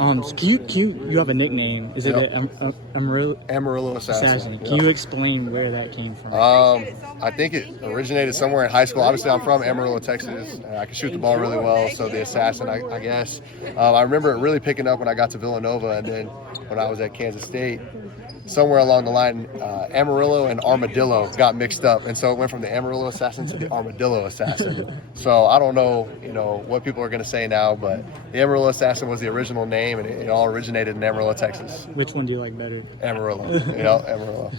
You have a nickname? Is it Amarillo Assassin. Can you explain where that came from? I think it originated somewhere in high school. Obviously, I'm from Amarillo, Texas. I can shoot the ball really well, so the Assassin, I guess. I remember it really picking up when I got to Villanova, and then when I was at Kansas State. Somewhere along the line, Amarillo and Armadillo got mixed up, and so it went from the Amarillo Assassin to the Armadillo Assassin. So I don't know, what people are going to say now, but the Amarillo Assassin was the original name, and it all originated in Amarillo, Texas. Which one do you like better? Amarillo. Amarillo.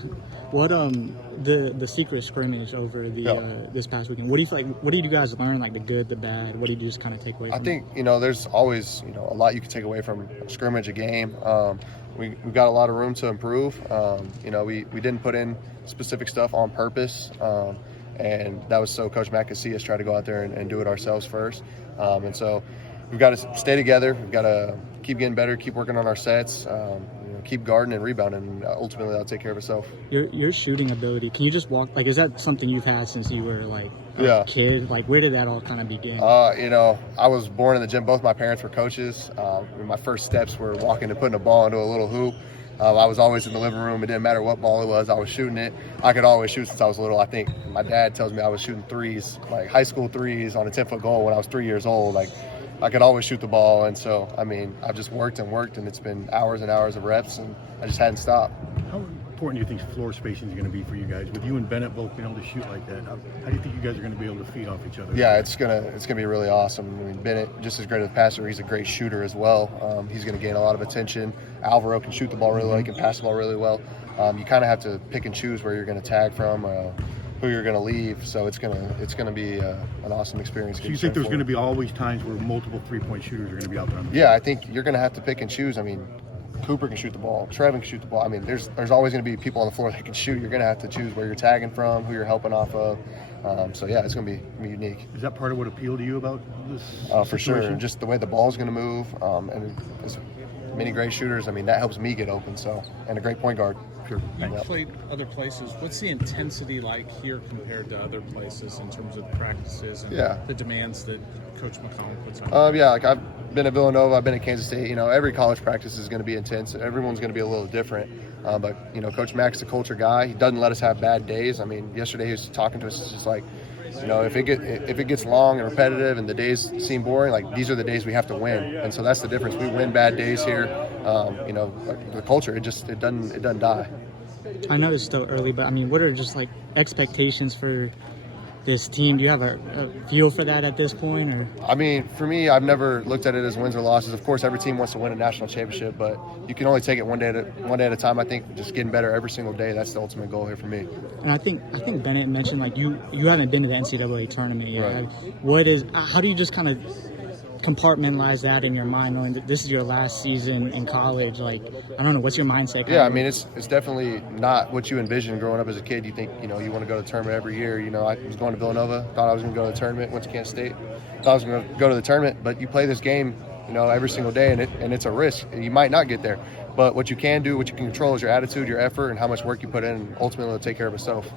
What the secret scrimmage over the this past weekend? What do you feel like? What did you guys learn? Like the good, the bad? What did you just kind of take away? I think there's always a lot you can take away from a scrimmage, a game. We've got a lot of room to improve. We didn't put in specific stuff on purpose, and that was so Coach Mack could see us try to go out there and do it ourselves first. And so we've got to stay together. We've got to keep getting better, keep working on our sets, keep guarding and rebounding, and ultimately that'll take care of itself. Your shooting ability, can you just walk, is that something you've had since you were a kid? Where did that all kind of begin? I was born in the gym. Both my parents were coaches. My first steps were walking and putting a ball into a little hoop. I was always in the living room. It didn't matter what ball it was. I was shooting it. I could always shoot since I was little. I think my dad tells me I was shooting threes, like high school threes on a 10-foot goal when I was 3 years old. I could always shoot the ball, and so, I've just worked, and it's been hours and hours of reps, and I just hadn't stopped. How important do you think floor spacing is going to be for you guys? With you and Bennett both being able to shoot like that, how do you think you guys are going to be able to feed off each other? Yeah, it's gonna be really awesome. Bennett, just as great as a passer, he's a great shooter as well. He's going to gain a lot of attention. Alvaro can shoot the ball really well. He can pass the ball really well. You kind of have to pick and choose where you're going to tag from, who you're going to leave. So it's gonna be an awesome experience. So you think there's going to be always times where multiple three-point shooters are going to be out there on the field? Yeah, I think you're going to have to pick and choose. Cooper can shoot the ball. Trevin can shoot the ball. There's always going to be people on the floor that can shoot. You're going to have to choose where you're tagging from, who you're helping off of. It's going to be unique. Is that part of what appealed to you about this for sure. Just the way the ball's going to move, and as many great shooters, that helps me get open. So, and a great point guard. Sure. You played other places. What's the intensity like here compared to other places in terms of practices and the demands that Coach McConnell puts on? I've been at Villanova. I've been at Kansas State. Every college practice is going to be intense. Everyone's going to be a little different. But Coach Mack's a culture guy. He doesn't let us have bad days. Yesterday he was talking to us. It's just like, if it gets long and repetitive and the days seem boring, these are the days we have to win. And so that's the difference. We win bad days here. The culture, it doesn't die. I know it's still early, but what are just expectations for this team? Do you have a feel for that at this point? Or for me, I've never looked at it as wins or losses. Of course, every team wants to win a national championship, but you can only take it one day at a time. I think just getting better every single day, that's the ultimate goal here for me. And I think Bennett mentioned you haven't been to the NCAA tournament yet. Right. How do you just kind of compartmentalize that in your mind, knowing that this is your last season in college? I don't know, what's your mindset? It's definitely not what you envisioned growing up as a kid. You think you want to go to the tournament every year. I was going to Villanova, thought I was going to go to the tournament, went to Kansas State, thought I was going to go to the tournament, but you play this game every single day, and it's a risk. You might not get there, but what you can do, what you can control, is your attitude, your effort, and how much work you put in, and ultimately it'll take care of itself.